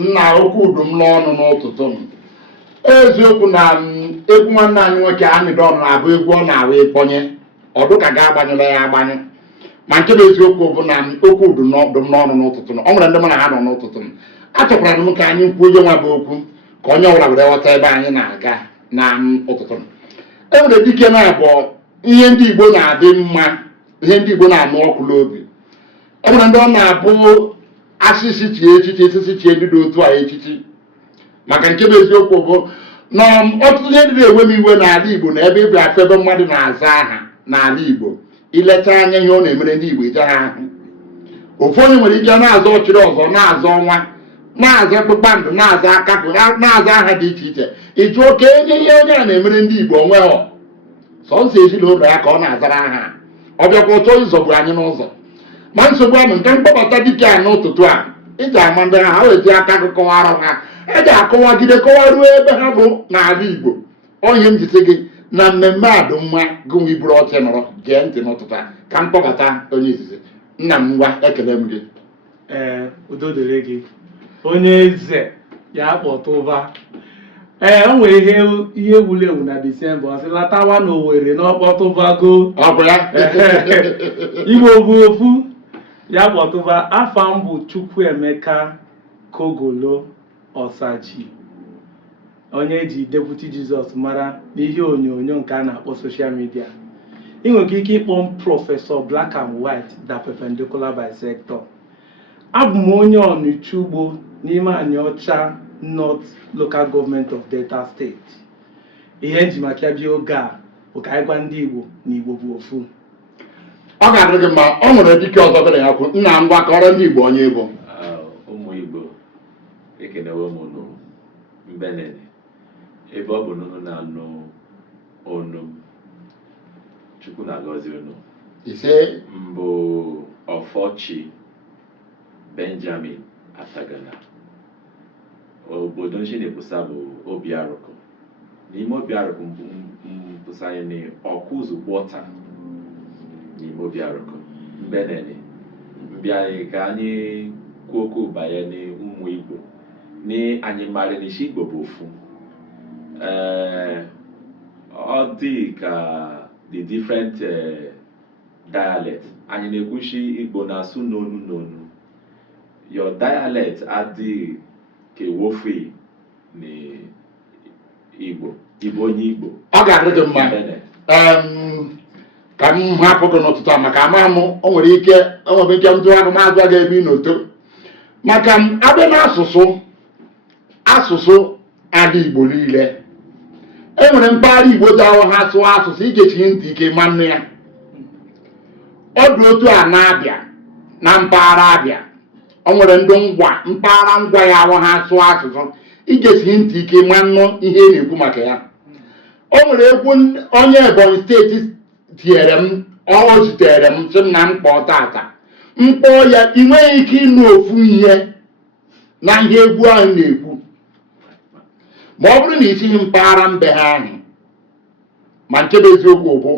nna okwu udum n'ọnụ n'ụtụtụ m eziokwu na egwu nwanne anyị nwoke Anidon na-abụ egwu ọ na-awụ ịkpọnye ọdụ ka ga-agbanyụla ya agbanyụ ma nke bụ eziokwu bụ na okwu udum n'ọnụ n'ụtụtụ m ọ nwere ndị mara ha nọ n'ụtụtụ m achọkwara m ka anyị kwuo onye nwa bụ okwu ka onye ọbụla were ghọta ebe anyị na-aga na ụtụtụ m enwere dike na abụọ ihe ndị Igbo na-adị mma ihe ndị Igbo na-anụ ọkụ n'obi ọ nwere ndị ọ na-abụ asịsị chie echichi esisi chie ndị dị otu a echichi maka nke bụ eziokwu bụ na ọtụtụ ihe ndị na-enwe m iwe n'ala Igbo na ebe ịbụ afọ ebe mmadụ na-aza aha n'ala Igbo ileta anya ihe ọ na-emere ndị Igbo ije ha ahụ ofu onye nwere ike na-azọ ọchịrị ọzọ na-azọ ọnwa na-aza kpụkpandụ na-aza akapụ na-aza aha dị iche iche ịjụ oke enye ihe onye a na-emere ndị Igbo onwe ha sọnsọ ezinụlọ ya ka ọ na-azara aha ọ bịakwa ụtọ ịzọgbu anyị n'ụzọ ma nsogbu ahụ nke mkpọbata dike a n'ụtụtụ a iji ama ndị ha wezi aka akụkọwara ha eji akọwagide kọwaruo ebe ha bụ n'ala Igbo onye m jisi gị na mmemme adụmma gụnwa iburu ọchị nọrọ gee ntị n'ụtụtụ a ka m kpọbata onye izizi nna m ngwa ekele m gị udo dịrị gị onye eze ya kpọtụba o nwere ihe wuru ewu na Disemba ọ sị latawa n'Owerri n'ọkpọtụbago ọ bụ ya Igbo bụ ofu ya kpọtụba afa m bụ Chukwuemeka Kogolo Osaji onye eji Deputy Jizọs mara n'ihe onyonyo nke a na-akpọ soshal midia ị nwere ike ịkpọ m Prọfesọ Black and White da Perpendicular Bisector abụ m onye Ọnịcha Ugbo n'ime Anịọcha North Local Government of Delta State ihe nji maka bịa oge a bụ ka anyị gwa ndị Igbo na Igbo bụ ofu ọ ga-adị gị mma ọ nwere dike ọzọ bịara ya kwụ nna ngwa kọrọ ndị Igbo onye bụ ụmụ Igbo ekenewe m unu mbenene ebe ọ bụ n'unu na-anụ onu Chukwu na-agọzi unu ise mbụ Ọfọchi Benjamin Atagana obodo nchi na-ekwusa bụ Obiarụkụ n'ime Obiarụkụ mpụsa anyị Ọkụzụgbọta n'ime Obiarụkụ mbenene mbịa anyị ka anyị kwuo okwu banye n'ụmụ Igbo anyị mara n'isi Igbo bụ ofu ọ dị ka the different dialects anyị na-ekwuchi Igbo na-asụ n'onu n'onu your dialect adịghị ka ewofe na Igbo onye Igbo ọ ga-adị gị mma ka m hapụ gị n'ụtụtụ a maka ama m o nwere ike ndị agụmagụ aga ebe ị n'oto maka abịa n'asụsụ ala Igbo niile e nwere mpaghara Igbo ji ahụ ha sụọ asụsụ igechi ntị ike ma nne ya ọ dị otu a na-abịa na mpaghara Abịa o nwere ndị mpaghara ngwa ya ahụ ha sụọ asụsụ igechi ntị ike ma nnụ ihe na-ekwu maka ya o nwere egwu onye Ebonyi steeti tinyere m ọ zitere m sị m na mkpọ tata mkpọ ya ị nweghị ike ịnụ ofu ihe na ihe egwu ahụ na-ekwu ma ọ bụrụ na isighị mpaghara mbe ha ahụ ma nke bụ eziokwu bụ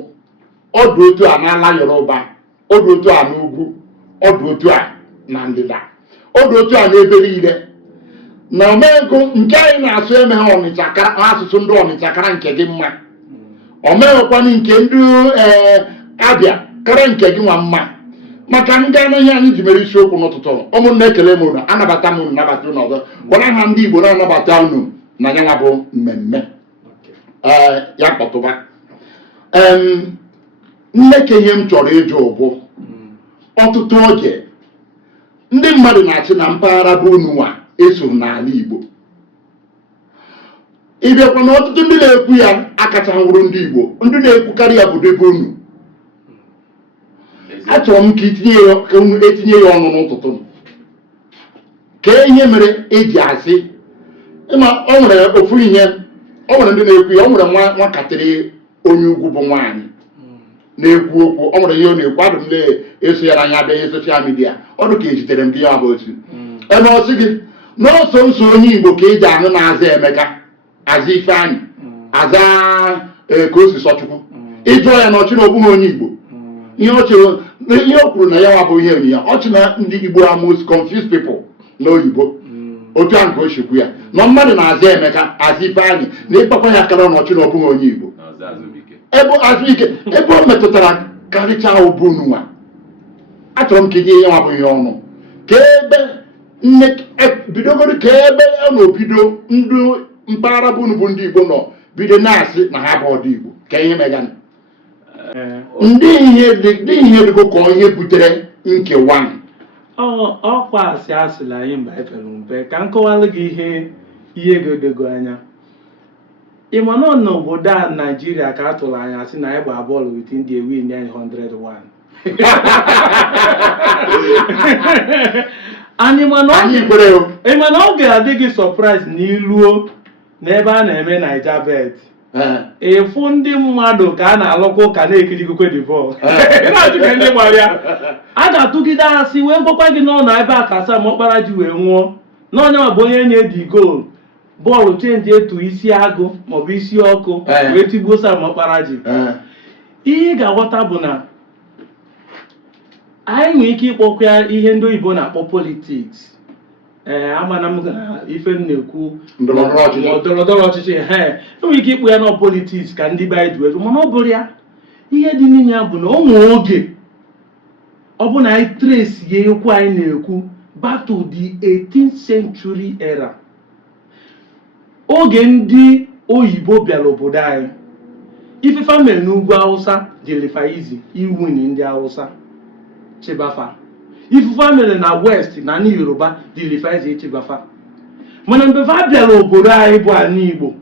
ọ dị otu a n'ala Yoruba ọ dị otu a n'ugwu ọ dị otu a na ndịda ọ dị otu a n'ebe niile na omenko nke anyị na-asụ emeghe Ọnịcha asụsụ ndị Ọnịcha kara nke gị mma omeghekwana nke ndị Abịa kara nke gị nwa mma maka ndị anaghị anyị ji mere isiokwu n'ụtụtụ ụmụnne ekele m unu anabata m unu nabata unu ọzọ gwara ha ndị Igbo na-anabata unu na ya nwa bụ mmemme ya kpọtụba nneke ihe m chọrọ ịjụ ụbụ ọtụtụ oge ndị mmadụ na-achị na mpaghara bụ unu nwa eso n'ala Igbo ịbịakwa na ọtụtụ ndị na-ekwu ya akacha nwụrụ ndị Igbo ndị na-ekwukarị ya bụ debe unu achọrọ m ka etinye ya ọnụ n'ụtụtụ m kee ihe mere eji asị ịma o nwere ofu ihe o nwere ndị na-ekwu ya o nwere nwakatịrị onye ugwu bụ nwaanyị na-ekwu okwu o nwere ihe ọ na-ekwu adụ m na-eso ya n'anya abịaghị soshal midia ọ dị ka ejitere m gị ya bụ otu ebe ọ sị gị n'ọsọ nso onye Igbo ka eji ahụ na-aza Emeka aza Ifeanyị aza ka o si Sọchukwu ịjụọ ya na ọchị na ọbụghị onye Igbo ihe o kwuru na ya nwa bụ ihe onyinye ọchị na ndị Igbo are most confused people n'oyibo otu ahụ ka o shikwu ya na mmadụ na-aza Emeka aza Ifeanyị na ịkpakwa ya akara n'ọchị na ọ bụghị onye Igbo ebe Azụike ebe o metụtara karịchaa ụbụrụ nwa achọrọ m ka inye ihe nwa bụ ihe ọnụ ka ebe bidogoro ka ebe a na-obido ndị mpaghara bụ unu bụ ndị Igbo nọ bido na-asị na ha bụ ọdị Igbo ka ihe megana ndị ihe dịgo ka ihe butere nkewa ọkwa asị asịla anyị mgbe anyị fere mpe ka m kọwalụ gị ihe ga-edogo anya ịma nọ n'obodo a Naijiria ka a tụrụ anya sị na anyị gbaa bọọlụ with India win anyị 101 mana ọ ga-adị gị surprise na iluo n'ebe a na-eme Naija bet ịfụ ndị mmadụ ka a na-alụkwa ụka na-ekirikwe the ball na-achụka ndị gbara ya a ga-atụgide asị wee gwakwa gị n'ọnụ ebe a ka Sam Okpara ji wee nwụọ n'onye ma bụ onye nye dị goal bọọlụ chenji etu isi agụ maọbụ isi ọkụ wee tigbuo Sam Okpara ji ihe ị ga-aghọta bụ na anyị nwere ike ịkpọkwa ihe ndị oyibo na-akpọ politiks amana m ife m na-ekwu ndọrọndọrọ ọchịchị enwere ike ịkpụ ya na politiks ka ndị be anyị dueru mana ọ bụrụ ya ihe dị n'ime ya bụ na ụmụ oge ọ bụ na anyị trace ya ekwu anyị na-ekwu back to the 18th century era oge ndị oyibo bịara obodo anyị ifefa mere n'ugwu Hausa dịlifa izi iwuni ndị Hausa Chibafa ifufe mere na west na ndị Yoruba dịlifa izi Chibafa mana mgbe fa bịara obodo anyị bụ ala Igbo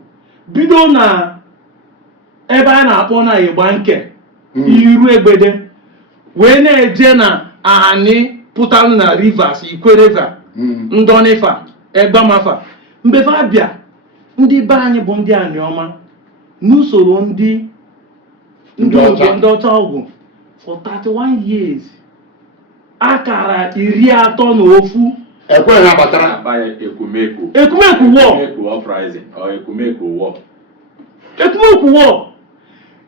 bido na ebe a na-akpọ na Igba nke iru Egbede wee na-eje na Ahani pụta na Rivers Ikwe River Ndonifa Egbamafa mgbe fa bịa ndị be anyị bụ ndị Anioma n'usoro ndị ọcha ọgwụ for 31 years akara 31 ekweghị abatara ekumekwu wọ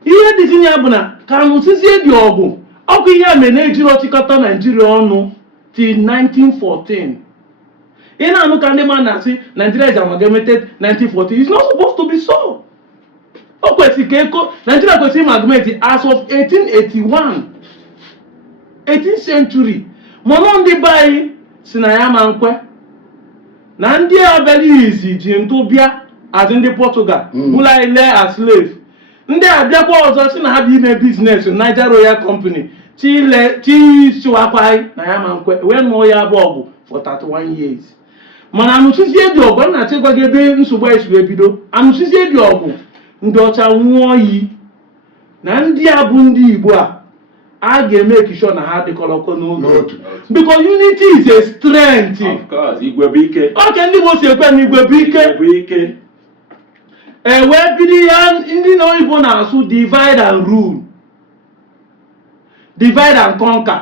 ihe dị tinye ya bụ na ka nụsizie dị ọgụ ọkụ ihe a mere na-ejiri ọchịkọta Naijiria ọnụ till 1914 ị na-anụ ka ndị mmadụ na-asị Nigeria is amalgamated 1914 it's not supposed to be so. O kwesịrị ka Nigeria kwesịrị amalgamate as of 1881 18th century mana ndị be anyị si na ya ma nkwe na ndị Abelizi ji ntụ bịa as ndị Portugal bụla anyị lee as slave ndị abịakwa ọzọ si na ha bụ ime biznes Niger Royal Company chiwakwa anyị na ya ma nkwe wee nụọ ya bụ ọgụ for 31 years mana anụchizie dị ọgụ na achịgwa gị ebe nsogbu anyị si wee bido anụchizie dị ọgụ ndị ọcha nwụọ iyi na ndị a bụ ndị Igbo a ga-eme ekisho na ha dịkọrọkọ n'oge because unity is a strength. Of course, Igwe bụ ike. Oke ndị Igbo si ekwe na Igwe bụ ike. Wee bido ya ndị na oyibo na-asụ divide and rule, divide and conquer.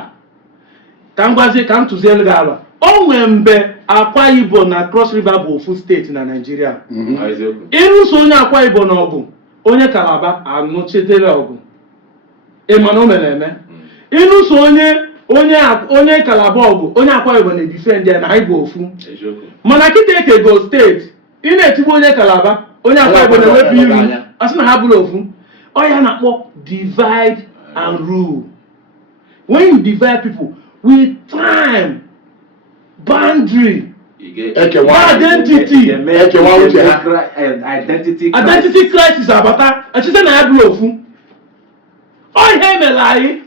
Ka m gwazie ka m tụzielu gị ala o nwee mgbe Akwa Ibom na Cross River bụ ofu steeti na Nigeria. Ịrụso onye Akwa Ibom n'ọgụ onye Calabar anụchitere ọgụ ịmana o mere eme ịrụso onye Calabar ọgụ onye Akwa Ibom na-edifend ya na anyị bụ ofu mana kịta ekego steeti ị na-etigbu onye Calabar onye Akwa Ibom na-ewepụ iru asị na ha bụrụ ofu ọ ya na-akpọ divide and rule. When you divide people with time, boundary, identity crisis abata achịsa na ya bụrụ ofu ọ ihe mere anyị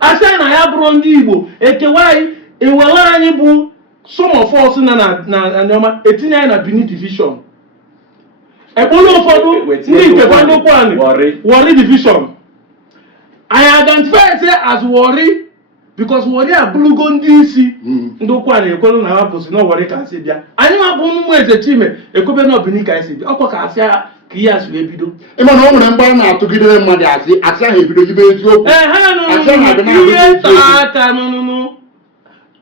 asị na ya bụrụ ndị Igbo ekewa anyị ewere anyị bụ some of us na Anioma etinye anyị na Benin division ekpolu ụfọdụ ndị nke kwandokwu anyị Warri division anyị identify say as Warri because Warri abụrụgo ndị isi ndị ụkwụ a na-ekwelu na ha bụsị na Warri ka si bịa anyị ma bụ ụmụ eze Chime ekwebe na Benin ka si bịa ọkwa ka asị ka ihe asị wee bido ịma na o nwere mgbe a na-atụgidere mmadụ asị ahụ ebido jibe eziokwu ihe taa aka n'ụnụnụ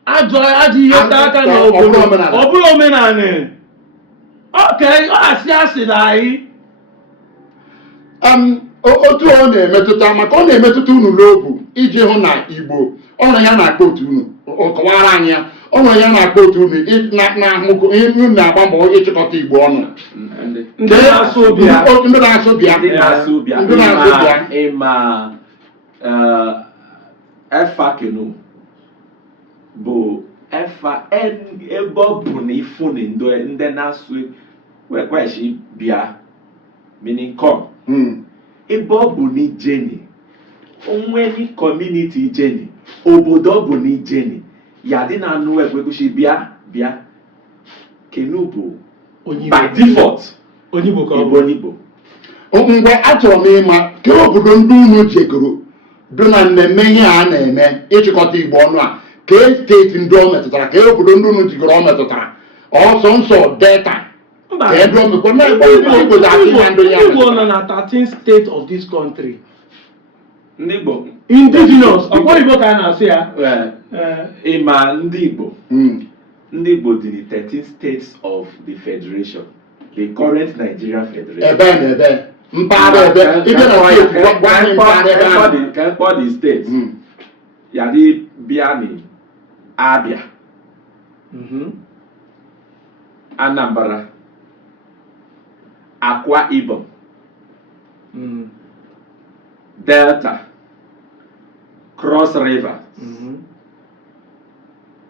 ajọ ihe taa aka n'obodo ọ bụrụ omenala ọ asị na anyị otu ọ na-emetụta maka ọ na-emetụta unu n'obu iji hụ na Igbo ọrụ ya na-akpọ otu unu kọwara anyị ya o nwere ya na-akpọ otu unu na-ahụ ihe unu na-agba mbọ ịchịkọta Igbo ọnụ ndị na-asụ Obia ndị na-asụ Obia ndị na-asụ Obia ndị na-asụ Obia ịma efa kenu bụ efa ebe ọ bụ na ifuni ndị na-asụ wekweshi bịa meaning come ebe ọ bụ na ijeni onwe ni community ijeni obodo ọ bụ na ijeni ya dị na anụ ekwekwushi bịa kenu bụ by default onye Igbo ka ọ Igbo bụ. Igbo mgbe achọrọ m ịma ke obodo ndị unu jegoro dị na mmemme ihe a na-eme ịchịkọta Igbo ọnụ a ke steeti ndị ọ metụtara ke obodo ndị unu jigoro ọ metụtara ọsọ nsọ delta Igbo nọ na 13 states of this country. ndị Igbo Indigenous, ọkwa Igbo ka a na-asụ ya. ịma ndị Igbo ndị Igbo dị in 13 states of the federation, the current Nigeria Federation. Ebe na ebe mpaghara ebe ibe na steeti gwa anyị mpaghara ebe ahụ. Ka mkpọ dị steeti ya dị bịa na Abia, Anambra, Akwa Ibom, Delta, Cross River,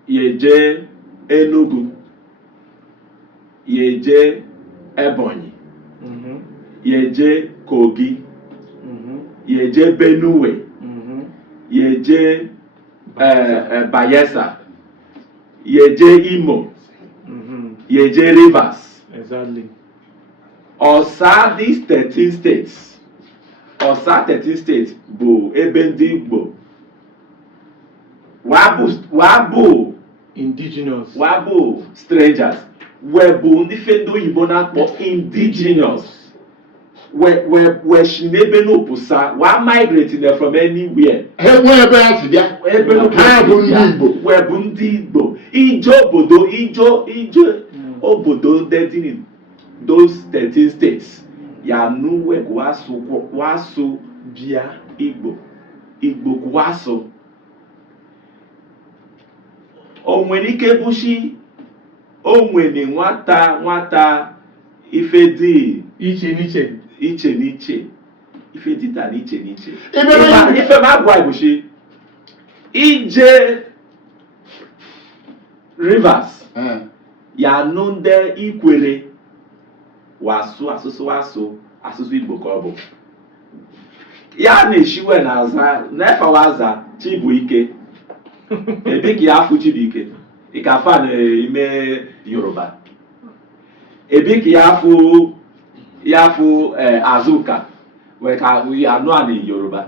yeje Enugu, yeje Ebonyi, yeje Kogi, yeje Benue, yeje Bayelsa, yeje Imo, yeje Rivers. Exactly. Ọsa these 13 states, ọsa 13 states bụ ebe ndị Igbo wabụ Indigenous. wabụ strangers, webụ ndị fendo oyibo na-akpọ indigenous, n'ebe n'opusa wa migrating from anywhere. Ha enwe ebe ha si bịa. Ha bụ ndị Igbo. Webụ ndị Igbo ije obodo dị those 13 states ya nuwe kwaso bịa Igbo kwaso. O nwere ike bụshi o nwere nwata ife dị iche n'iche ife dịta n'iche n'iche Ebe ife ma gwa bụshi ije Rivers ya nụ ndị Ikwere wasụ asụsụ Igbo ka ọ bụ ya na-eshiwe n'efe waza Chibuike ebe ka ya afụ Chibuike ike afa n'ime Yoruba, ebe ka ya afụ Azuka wee ka anụ a na Yoruba.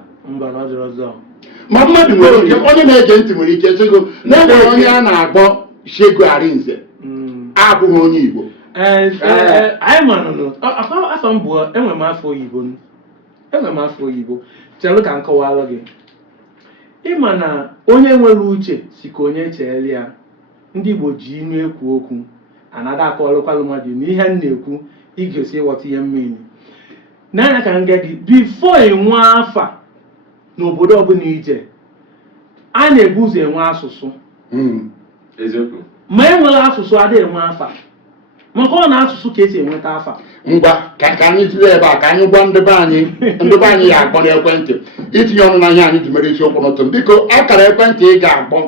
Ma mmadụ nwere ike onye na-ege ntị nwere ike chego na-enwere onye a na-akpọ Shegu Arinze abụghị onye Igbo. Anyị manụ afọ m bụ enwe m afọ oyibo chelụ ka m kọwalụ gị. Ịma na onye nwere uche si ka onye cheele ya. Ndị Igbo ji inu ekwu okwu anada akọlụkwalụ mmadụ na ihe m na-ekwu igosi ịghọta ihe mmiri n'anya ka m gwa gị bifo enwe afa n'obodo ọbụla ije a na-ebu ụzọ enwe asụsụ. Eziokwu. Ma enwere asụsụ adịghị enwe afa maka ọ na asụsụ ka esi enweta afa. Ngwa ka anyị tụlee ebe a ka anyị gwa ndị be anyị ya akpọ n'ekwentị itinye ọnụ na ihe anyị ji mere isiokwu n'ụtụ. Biko akara ekwentị ị ga-akpọ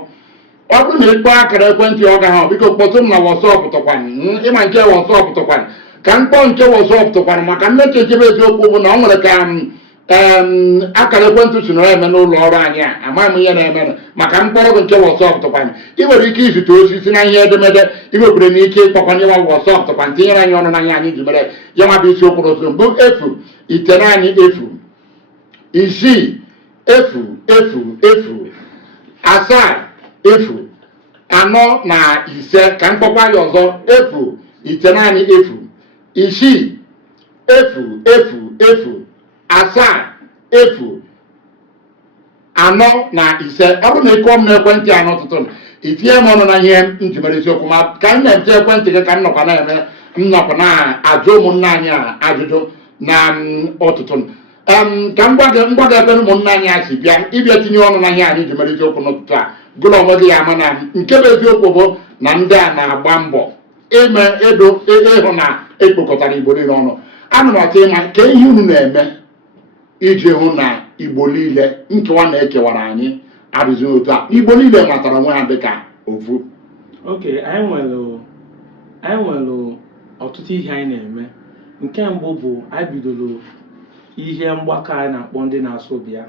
ọ bụrụ na ịkpọ akara ekwentị ọ gaghị biko kpọtụ m na WhatsApp tụkwanụ ịma nke WhatsApp tụkwanụ ka m kpọọ nke WhatsApp tụkwanụ maka mmeche echebe eziokwu bụ na ọ nwere ka akara ekwentị si na eme n'ụlọ ọrụ anyị a amaghị m ihe na-eme maka mkpọrọ gị nke WhatsApp tụkwanụ ị nwere ike izute osisi na ihe edemede ị nwekwere na ike ịkpọkwanye nwa WhatsApp tụkwanụ tinyere anyị ọnụ n'anya anyị ji mere ya nwa bụ isiokwu n'ụzọ mbụ efu ite anyị efu isii efu asaa efu anọ na ise ka mkpọkwa ya ọzọ efu ite anyị efu isii efu asaa efu anọ na ise. Ọ bụrụ na ịkụọ m n'ekwentị a n'ụtụtụ itinye m ọnụ na ihe njimere isiokwu ma ka m na-eche ekwentị gị ka m nọkwa na-eme nnọkwa na-ajụ ụmụnne anyị ajụjụ na ụtụtụ ka m gwa gị ebe ụmụnne anyị a si bịa ịbịa tinye ọnụ na ihe anyị njimere isiokwu n'ụtụtụ a gụrụ onwe gị ya ama na nke bụ eziokwu bụ na ndị a na-agba mbọ ime ịhụ na ekpokọtara Igbo niile ọnụ. Ana m achọ ịma ka ihe unu na-eme iji hụ na Igbo niile nkewa na-ekewara anyị adịghị otu a, Igbo niile matara onwe ha dịka ofu. Okay, anyị nwere ọtụtụ ihe anyị na-eme. Nke mbụ bụ anyị bidoro ihe mgbakọ anyị na-akpọ ndị na-asụ Bịa.